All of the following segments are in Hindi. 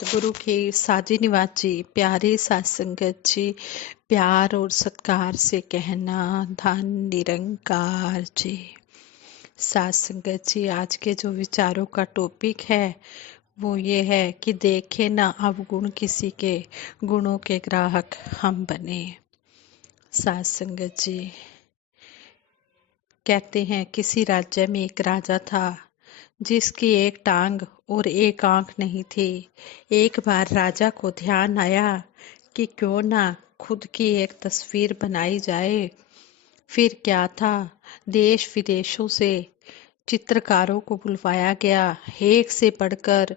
सतगुरु के साजी निवाजी प्यारे सात संगत जी, प्यार और सत्कार से कहना धन निरंकार जी। सात संगत जी, आज के जो विचारों का टॉपिक है वो ये है कि देखे ना अवगुण किसी के, गुणों के ग्राहक हम बने। सात संगत जी कहते हैं किसी राज्य में एक राजा था जिसकी एक टांग और एक आंख नहीं थी। एक बार राजा को ध्यान आया कि क्यों ना खुद की एक तस्वीर बनाई जाए। फिर क्या था, देश विदेशों से चित्रकारों को बुलवाया गया। एक से बढ़कर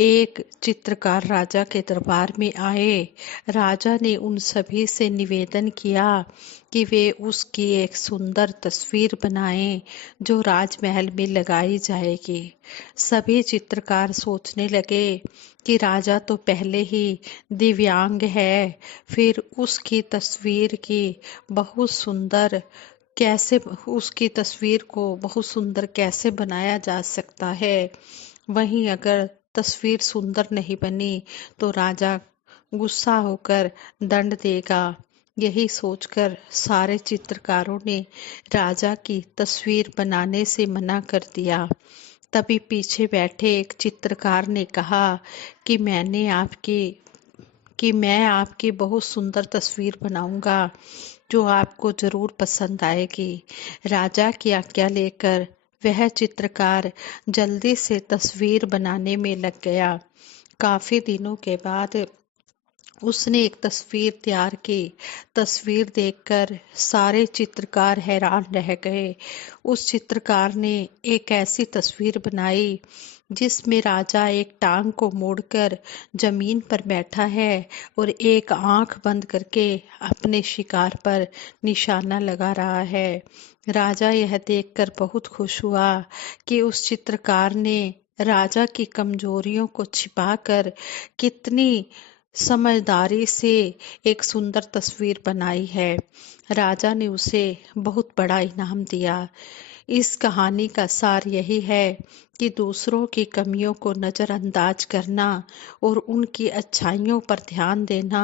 एक चित्रकार राजा के दरबार में आए। राजा ने उन सभी से निवेदन किया कि वे उसकी एक सुंदर तस्वीर बनाएं जो राजमहल में लगाई जाएगी। सभी चित्रकार सोचने लगे कि राजा तो पहले ही दिव्यांग है, फिर उसकी तस्वीर की बहुत सुंदर कैसे उसकी तस्वीर को बहुत सुंदर कैसे बनाया जा सकता है। वहीं अगर तस्वीर सुंदर नहीं बनी तो राजा गुस्सा होकर दंड देगा। यही सोचकर सारे चित्रकारों ने राजा की तस्वीर बनाने से मना कर दिया। तभी पीछे बैठे एक चित्रकार ने कहा कि मैं आपकी बहुत सुंदर तस्वीर बनाऊंगा जो आपको जरूर पसंद आएगी। राजा की आज्ञा लेकर वह चित्रकार जल्दी से तस्वीर बनाने में लग गया। काफी दिनों के बाद उसने एक तस्वीर तैयार की। तस्वीर देखकर सारे चित्रकार हैरान रह गए। उस चित्रकार ने एक ऐसी तस्वीर बनाई जिसमें राजा एक टांग को मोड़कर जमीन पर बैठा है और एक आंख बंद करके अपने शिकार पर निशाना लगा रहा है। राजा यह देखकर बहुत खुश हुआ कि उस चित्रकार ने राजा की कमजोरियों को छिपाकर कितनी समझदारी से एक सुंदर तस्वीर बनाई है। राजा ने उसे बहुत बड़ा इनाम दिया। इस कहानी का सार यही है कि दूसरों की कमियों को नज़रअंदाज करना और उनकी अच्छाइयों पर ध्यान देना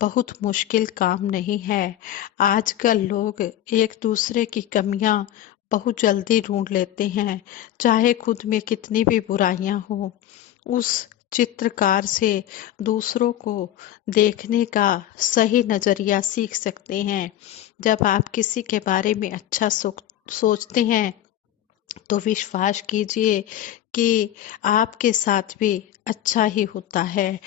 बहुत मुश्किल काम नहीं है। आजकल लोग एक दूसरे की कमियां बहुत जल्दी ढूंढ लेते हैं, चाहे खुद में कितनी भी बुराइयां हो। उस चित्रकार से दूसरों को देखने का सही नजरिया सीख सकते हैं। जब आप किसी के बारे में अच्छा सोचते हैं तो विश्वास कीजिए कि आपके साथ भी अच्छा ही होता है।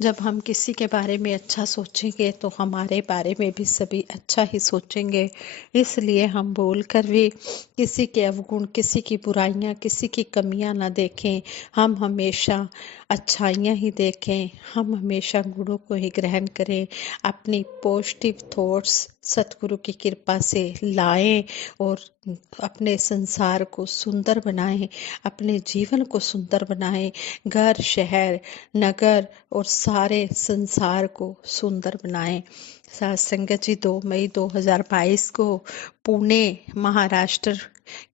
जब हम किसी के बारे में अच्छा सोचेंगे तो हमारे बारे में भी सभी अच्छा ही सोचेंगे। इसलिए हम बोलकर भी किसी के अवगुण, किसी की बुराइयां, किसी की कमियां ना देखें। हम हमेशा अच्छाइयां ही देखें। हम हमेशा गुणों को ही ग्रहण करें। अपनी पॉजिटिव थॉट्स सतगुरु की कृपा से लाएं और अपने संसार को सुंदर बनाएं, अपने जीवन को सुंदर बनाएं। घर, शहर, नगर और सारे संसार को सुंदर बनाएं। साथ संगत जी, 2 मई 2022 को पुणे, महाराष्ट्र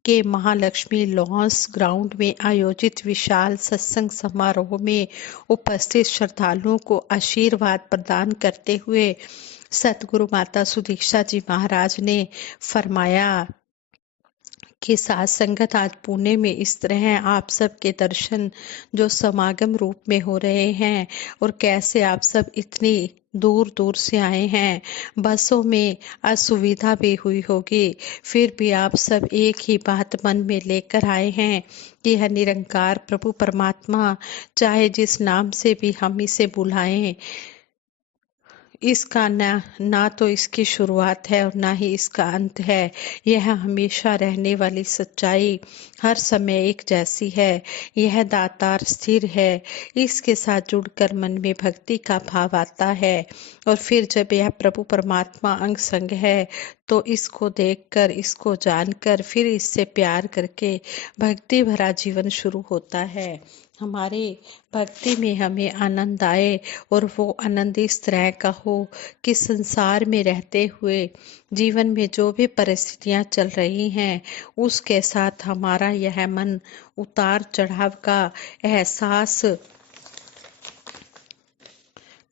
के महालक्ष्मी लॉन्स ग्राउंड में आयोजित विशाल सत्संग समारोह में उपस्थित श्रद्धालुओं को आशीर्वाद प्रदान करते हुए सतगुरु माता सुदीक्षा जी महाराज ने फरमाया कि साथ संगत आज पुणे में इस तरह आप सब के दर्शन जो समागम रूप में हो रहे हैं और कैसे आप सब इतनी दूर दूर से आए हैं। बसों में असुविधा भी हुई होगी, फिर भी आप सब एक ही बात मन में लेकर आए हैं कि यह निरंकार प्रभु परमात्मा, चाहे जिस नाम से भी हम इसे बुलाएं, इसका ना तो इसकी शुरुआत है और ना ही इसका अंत है। यह हमेशा रहने वाली सच्चाई हर समय एक जैसी है। यह दातार स्थिर है। इसके साथ जुड़कर मन में भक्ति का भाव आता है और फिर जब यह प्रभु परमात्मा अंग संग है तो इसको देखकर, इसको जानकर, फिर इससे प्यार करके भक्ति भरा जीवन शुरू होता है। हमारे भक्ति में हमें आनंद आए और वो आनंद इस तरह का हो कि संसार में रहते हुए जीवन में जो भी परिस्थितियां चल रही हैं उसके साथ हमारा यह मन उतार चढ़ाव का एहसास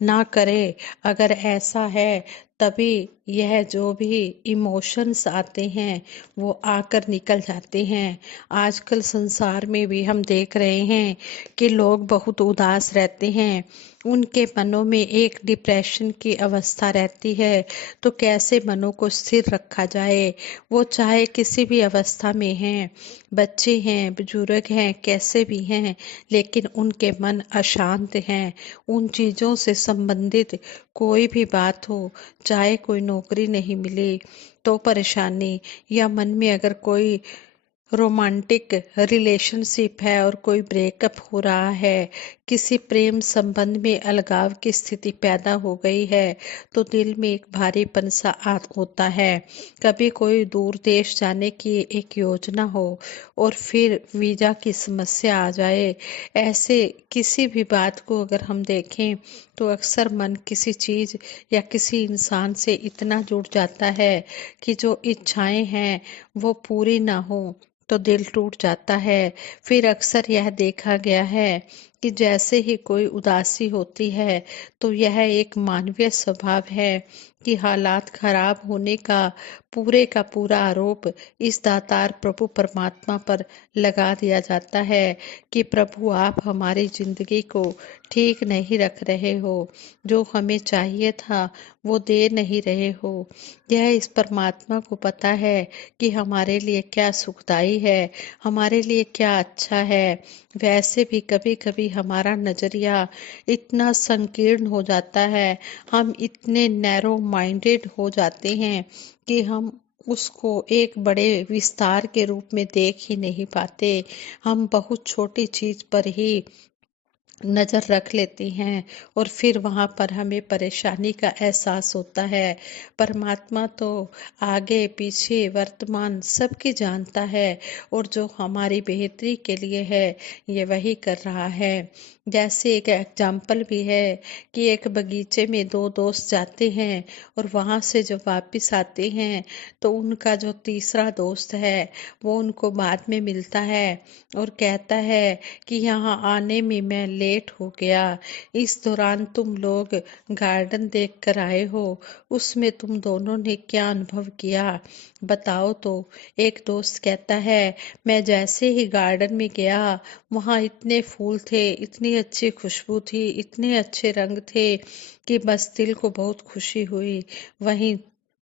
ना करे। अगर ऐसा है तभी यह जो भी इमोशंस आते हैं वो आकर निकल जाते हैं। आजकल संसार में भी हम देख रहे हैं कि लोग बहुत उदास रहते हैं, उनके मनों में एक डिप्रेशन की अवस्था रहती है। तो कैसे मनों को स्थिर रखा जाए, वो चाहे किसी भी अवस्था में हैं, बच्चे हैं, बुजुर्ग हैं, कैसे भी हैं, लेकिन उनके मन अशांत हैं। उन चीज़ों से संबंधित कोई भी बात हो, चाहे कोई नौकरी नहीं मिली तो परेशानी, या मन में अगर कोई रोमांटिक रिलेशनशिप है और कोई ब्रेकअप हो रहा है, किसी प्रेम संबंध में अलगाव की स्थिति पैदा हो गई है, तो दिल में एक भारीपन सा होता है। कभी कोई दूर देश जाने की एक योजना हो और फिर वीजा की समस्या आ जाए, ऐसे किसी भी बात को अगर हम देखें तो अक्सर मन किसी चीज या किसी इंसान से इतना जुड़ जाता है कि जो इच्छाएं हैं वो पूरी ना हो तो दिल टूट जाता है। फिर अक्सर यह देखा गया है कि जैसे ही कोई उदासी होती है तो यह एक मानवीय स्वभाव है कि हालात खराब होने का पूरा आरोप इस दातार प्रभु परमात्मा पर लगा दिया जाता है कि प्रभु आप हमारी जिंदगी को ठीक नहीं रख रहे हो, जो हमें चाहिए था वो दे नहीं रहे हो। यह इस परमात्मा को पता है कि हमारे लिए क्या सुखदाई है, हमारे लिए क्या अच्छा है। वैसे भी कभी कभी हमारा नजरिया इतना संकीर्ण हो जाता है, हम इतने नैरो माइंडेड हो जाते हैं कि हम उसको एक बड़े विस्तार के रूप में देख ही नहीं पाते। हम बहुत छोटी चीज पर ही नज़र रख लेती हैं और फिर वहाँ पर हमें परेशानी का एहसास होता है। परमात्मा तो आगे पीछे वर्तमान सबकी जानता है और जो हमारी बेहतरी के लिए है ये वही कर रहा है। जैसे एक एग्जाम्पल भी है कि एक बगीचे में दो दोस्त जाते हैं और वहाँ से जब वापस आते हैं तो उनका जो तीसरा दोस्त है वो उनको बाद में मिलता है और कहता है कि यहाँ आने में मैं लेट हो गया। इस दौरान तुम लोग गार्डन देख कर आए हो, उसमें तुम दोनों ने क्या अनुभव किया बताओ तो। एक दोस्त कहता है मैं जैसे ही गार्डन में गया वहाँ इतने फूल थे, इतनी अच्छी खुशबू थी, इतने अच्छे रंग थे कि बस दिल को बहुत खुशी हुई। वहीं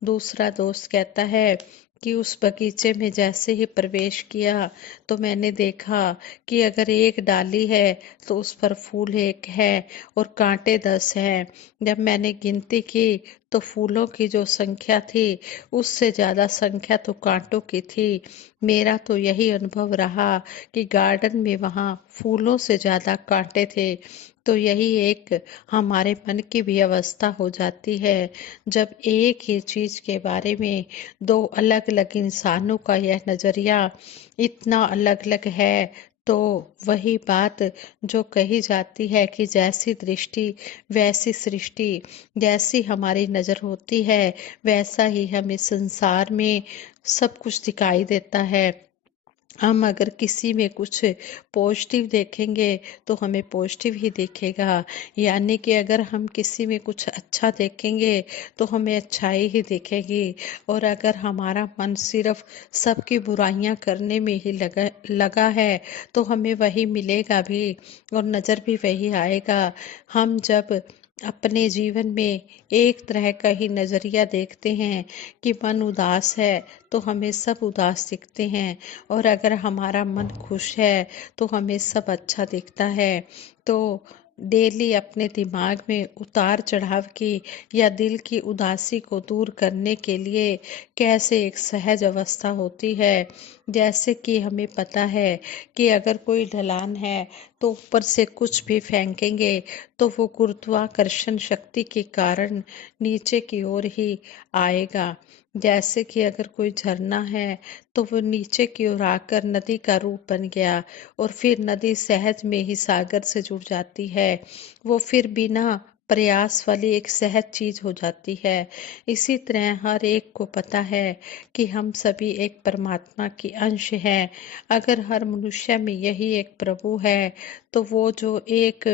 दूसरा दोस्त कहता है कि उस बगीचे में जैसे ही प्रवेश किया तो मैंने देखा कि अगर एक डाली है तो उस पर फूल एक है और कांटे 10 हैं। जब मैंने गिनती की तो फूलों की जो संख्या थी उससे ज्यादा संख्या तो कांटों की थी। मेरा तो यही अनुभव रहा कि गार्डन में वहाँ फूलों से ज्यादा कांटे थे। तो यही एक हमारे मन की भी अवस्था हो जाती है जब एक ही चीज के बारे में दो अलग अलग इंसानों का यह नजरिया इतना अलग अलग है। तो वही बात जो कही जाती है कि जैसी दृष्टि वैसी सृष्टि, जैसी हमारी नजर होती है वैसा ही हमें संसार में सब कुछ दिखाई देता है। हम अगर किसी में कुछ पॉजिटिव देखेंगे तो हमें पॉजिटिव ही दिखेगा, यानी कि अगर हम किसी में कुछ अच्छा देखेंगे तो हमें अच्छाई ही दिखेगी। और अगर हमारा मन सिर्फ सबकी बुराइयां करने में ही लगा लगा है तो हमें वही मिलेगा भी और नजर भी वही आएगा। हम जब अपने जीवन में एक तरह का ही नजरिया देखते हैं कि मन उदास है तो हमें सब उदास दिखते हैं, और अगर हमारा मन खुश है तो हमें सब अच्छा दिखता है। तो डेली अपने दिमाग में उतार चढ़ाव की या दिल की उदासी को दूर करने के लिए कैसे एक सहज अवस्था होती है। जैसे कि हमें पता है कि अगर कोई ढलान है तो ऊपर से कुछ भी फेंकेंगे तो वो गुरुत्वाकर्षण शक्ति के कारण नीचे की ओर ही आएगा। जैसे कि अगर कोई झरना है तो वो नीचे की ओर आकर नदी का रूप बन गया और फिर नदी सहज में ही सागर से जुड़ जाती है। वो फिर बिना प्रयास वाली एक सहज चीज हो जाती है। इसी तरह हर एक को पता है कि हम सभी एक परमात्मा की अंश हैं। अगर हर मनुष्य में यही एक प्रभु है तो वो जो एक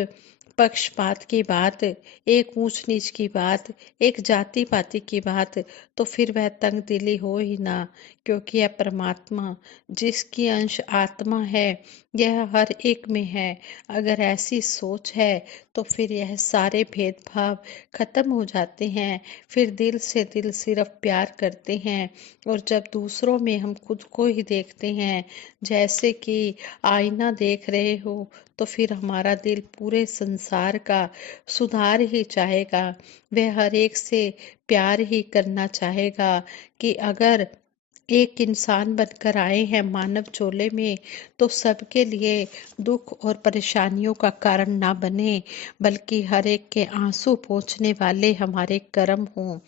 पक्षपात की बात, एक ऊंच नीच की बात, एक जाति पाति की बात, तो फिर वह तंगदिली हो ही ना, क्योंकि यह परमात्मा जिसकी अंश आत्मा है यह हर एक में है। अगर ऐसी सोच है तो फिर यह सारे भेदभाव खत्म हो जाते हैं। फिर दिल से दिल सिर्फ प्यार करते हैं, और जब दूसरों में हम खुद को ही देखते हैं जैसे कि आईना देख रहे हो, तो फिर हमारा दिल पूरे संसार का सुधार ही चाहेगा। वह हर एक से प्यार ही करना चाहेगा कि अगर एक इंसान बनकर आए हैं मानव चोले में, तो सबके लिए दुख और परेशानियों का कारण ना बने, बल्कि हर एक के आंसू पोंछने वाले हमारे कर्म हों।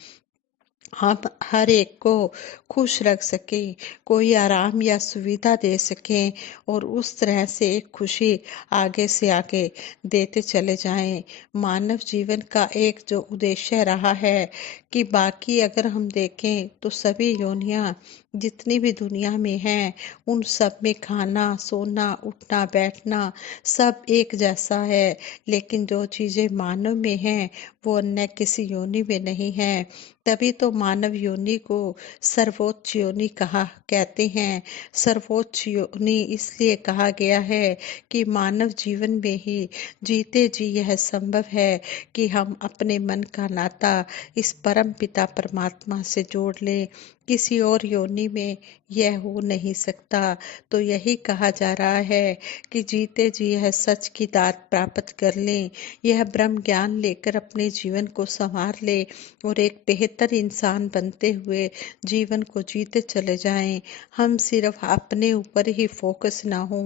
हम हर एक को खुश रख सके, कोई आराम या सुविधा दे सके, और उस तरह से एक खुशी आगे से आगे देते चले जाएं। मानव जीवन का एक जो उद्देश्य रहा है कि बाकी अगर हम देखें तो सभी योनियां जितनी भी दुनिया में हैं उन सब में खाना सोना उठना बैठना सब एक जैसा है, लेकिन जो चीजें मानव में हैं वो अन्य किसी योनि में नहीं है। तभी तो मानव योनि को सर्वोच्च योनि कहा कहते हैं। सर्वोच्च योनि इसलिए कहा गया है कि मानव जीवन में ही जीते जी यह संभव है कि हम अपने मन का नाता इस परम पिता परमात्मा से जोड़ लें। किसी और योनि में यह हो नहीं सकता। तो यही कहा जा रहा है कि जीते जी यह सच की दात प्राप्त कर लें, यह ब्रह्म ज्ञान लेकर अपने जीवन को संवार ले, और एक बेहतर इंसान बनते हुए जीवन को जीते चले जाएं। हम सिर्फ अपने ऊपर ही फोकस ना हो,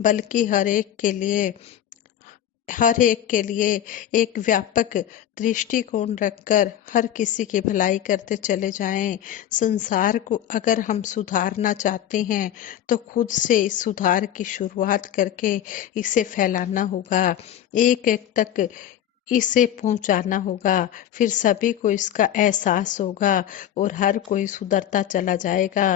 बल्कि हर एक के लिए एक व्यापक दृष्टिकोण रखकर हर किसी की भलाई करते चले जाएं। संसार को अगर हम सुधारना चाहते हैं तो खुद से इस सुधार की शुरुआत करके इसे फैलाना होगा, एक एक तक इसे पहुंचाना होगा। फिर सभी को इसका एहसास होगा और हर कोई सुधरता चला जाएगा।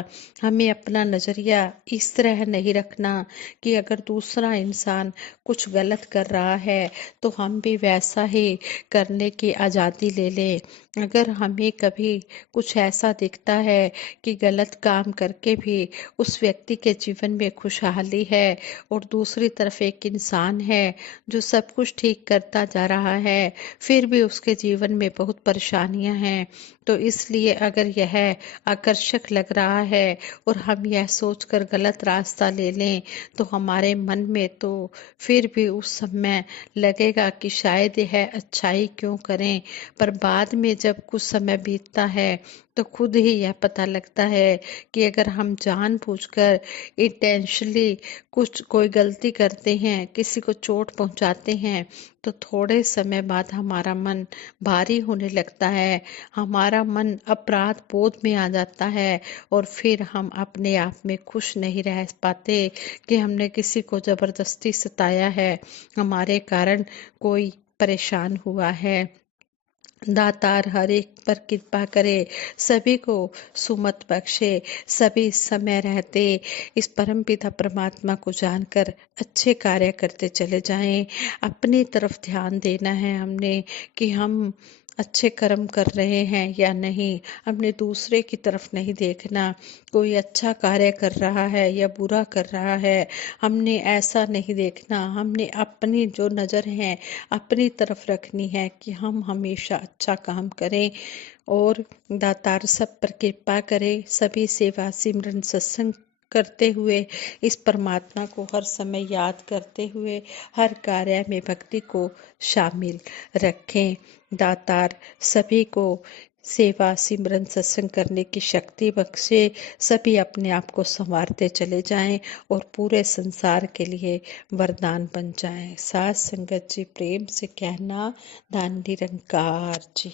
हमें अपना नजरिया इस तरह नहीं रखना कि अगर दूसरा इंसान कुछ गलत कर रहा है तो हम भी वैसा ही करने की आज़ादी ले लें। अगर हमें कभी कुछ ऐसा दिखता है कि गलत काम करके भी उस व्यक्ति के जीवन में खुशहाली है, और दूसरी तरफ एक इंसान है जो सब कुछ ठीक करता जा रहा है, फिर भी उसके जीवन में बहुत परेशानियां हैं, तो इसलिए अगर यह आकर्षक लग रहा है और हम यह सोचकर गलत रास्ता ले लें, तो हमारे मन में तो फिर भी उस समय लगेगा कि शायद यह अच्छाई क्यों करें। पर बाद में जब कुछ समय बीतता है तो खुद ही यह पता लगता है कि अगर हम जानबूझकर इंटेंशनली कुछ कोई गलती करते हैं, किसी को चोट पहुंचाते हैं, तो थोड़े समय बाद हमारा मन भारी होने लगता है, हमारा मन अपराध बोध में आ जाता है, और फिर हम अपने आप में खुश नहीं रह पाते कि हमने किसी को जबरदस्ती सताया है, हमारे कारण कोई परेशान हुआ है। दातार हर एक पर कृपा करे, सभी को सुमत बख्शे, सभी समय रहते इस परम पिता परमात्मा को जानकर अच्छे कार्य करते चले जाएं। अपनी तरफ ध्यान देना है हमने कि हम अच्छे कर्म कर रहे हैं या नहीं, हमने दूसरे की तरफ नहीं देखना, कोई अच्छा कार्य कर रहा है या बुरा कर रहा है, हमने ऐसा नहीं देखना। हमने अपनी जो नज़र है अपनी तरफ रखनी है कि हम हमेशा अच्छा काम करें, और दातार सब पर कृपा करे। सभी सेवा सिमरन सत्संग करते हुए इस परमात्मा को हर समय याद करते हुए हर कार्य में भक्ति को शामिल रखें। दातार सभी को सेवा सिमरन सत्संग करने की शक्ति बख्शे, सभी अपने आप को संवारते चले जाएं और पूरे संसार के लिए वरदान बन जाएं। साथ संगत जी प्रेम से कहना, धन निरंकार जी।